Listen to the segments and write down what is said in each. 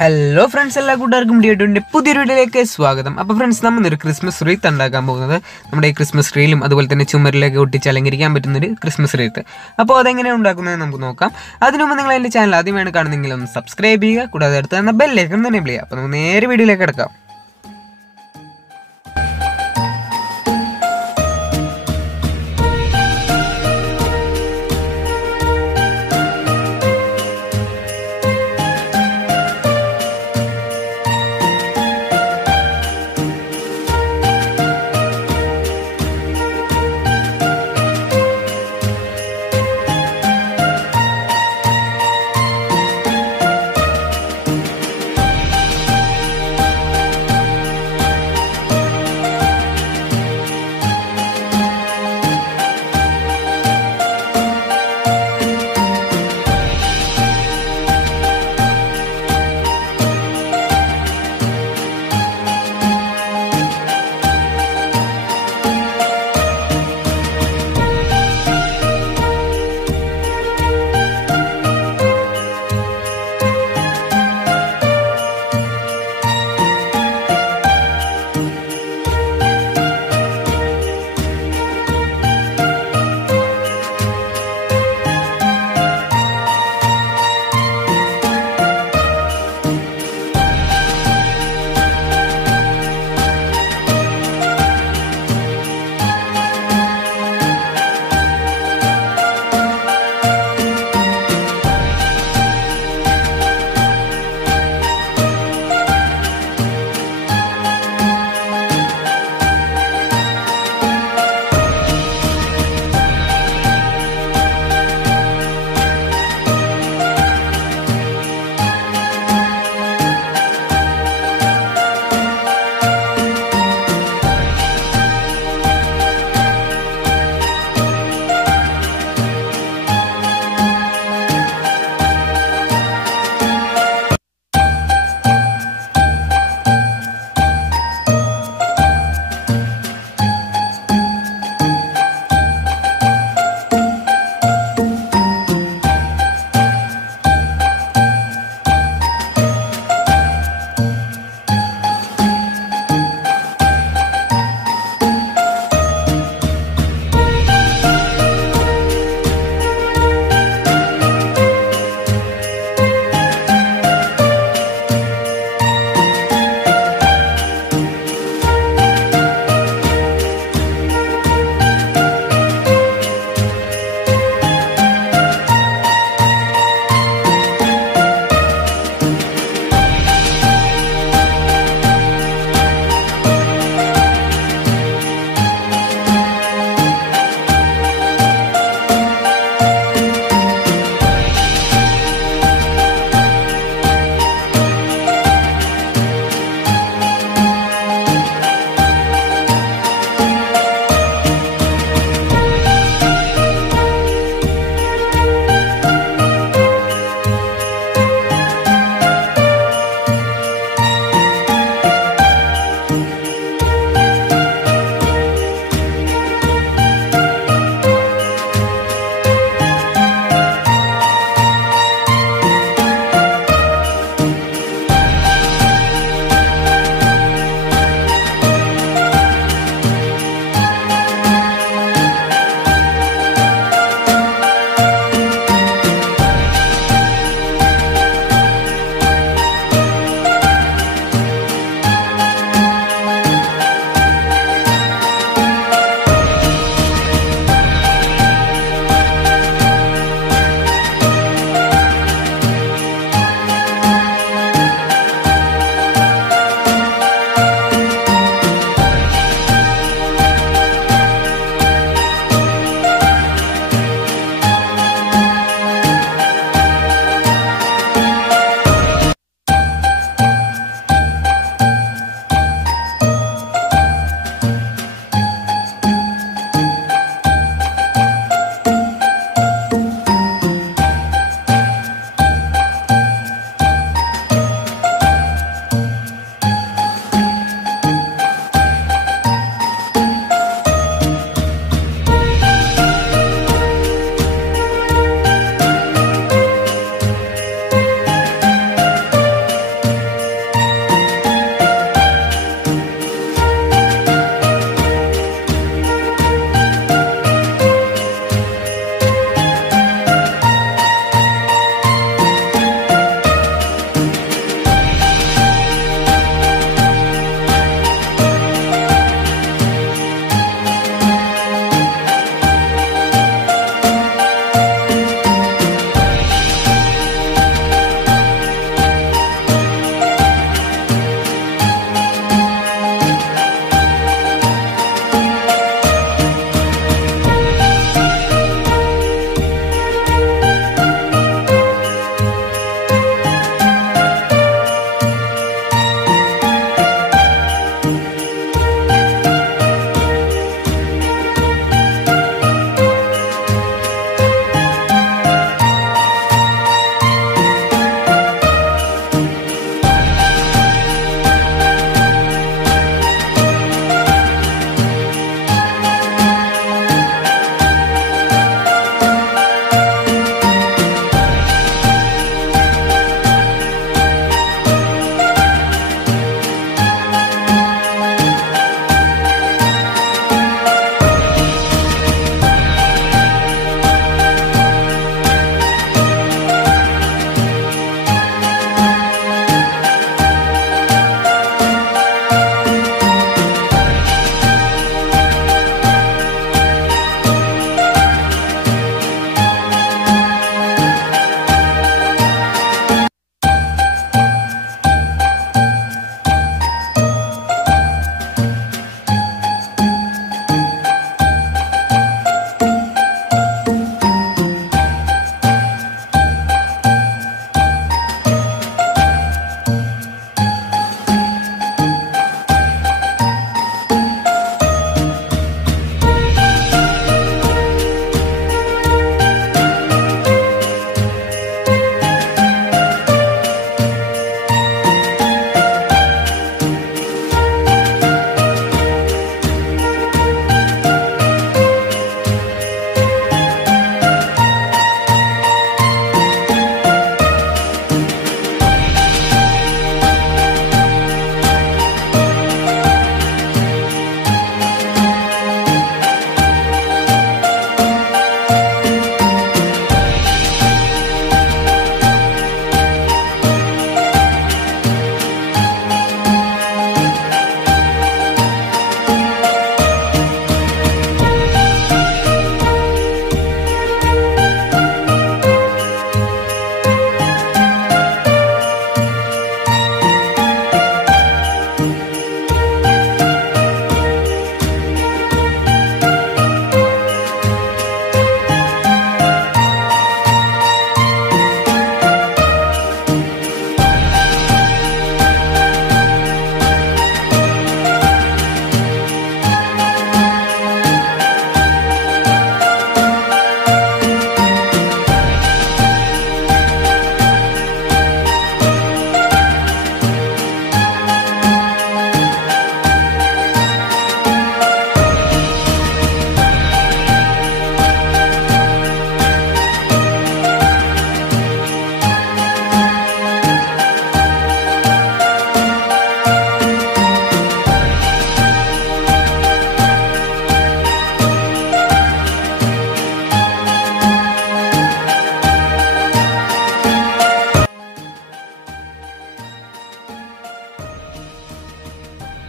Hello friends, എല്ലാ കൂട്ടുകാർക്കും D പുതിയൊരു വീഡിയോയിലേക്ക് സ്വാഗതം. അപ്പോൾ ഫ്രണ്ട്സ്, നമ്മളൊരു ക്രിസ്മസ് റീത്ത് ഉണ്ടാക്കാൻ പോകുന്നത് നമ്മുടെ ഈ ക്രിസ്മസ് ട്രീയിലും അതുപോലെ തന്നെ ചുമരിലേക്ക് ഒട്ടിച്ച് അലങ്കരിക്കാൻ പറ്റുന്നൊരു ക്രിസ്മസ് റീത്ത്. അപ്പോൾ അതെങ്ങനെയാണ് ഉണ്ടാക്കുന്നത് നമുക്ക് നോക്കാം. അതിനു മുമ്പ് നിങ്ങൾ എൻ്റെ ചാനൽ ആദ്യമായാണ് കാണുന്നെങ്കിലും സബ്സ്ക്രൈബ് ചെയ്യുക, കൂടാതെ അടുത്ത് തന്നെ ബെല്ലൈക്കൺ തന്നെ എനേബിൾ ചെയ്യുക. അപ്പോൾ നമുക്ക് നേരെ വീഡിയോയിലേക്ക് കിടക്കാം.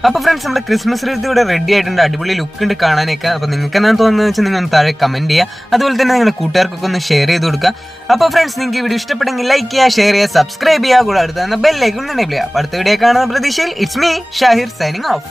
അപ്പോൾ ഫ്രണ്ട്സ് നമ്മുടെ ക്രിസ്മസ് റീത്ത് ഇവിടെ റെഡി ആയിട്ടുണ്ട്. അടിപൊളി ലുക്ക് ഉണ്ട് കാണാനൊക്കെ. അപ്പോൾ നിങ്ങൾക്ക് എന്താണ് തോന്നുന്നത് വെച്ചാൽ നിങ്ങൾ ഒന്ന് താഴെ കമൻറ്റ് ചെയ്യുക. അതുപോലെ തന്നെ നിങ്ങളുടെ കൂട്ടുകാർക്കൊക്കെ ഒന്ന് ഷെയർ ചെയ്ത് കൊടുക്കുക. അപ്പോൾ ഫ്രണ്ട്സ് നിങ്ങൾക്ക് ഈ വീഡിയോ ഇഷ്ടപ്പെട്ടെങ്കിൽ ലൈക്ക് ചെയ്യുക, ഷെയർ ചെയ്യുക, സബ്സ്ക്രൈബ് ചെയ്യുക, കൂടെ അടുത്ത ബെൽ ഐക്കൺ എനേബിൾ ചെയ്യുക. അപ്പോൾ അടുത്ത വീഡിയോ കാണുന്ന പ്രതീക്ഷയിൽ it's me Shahir signing off.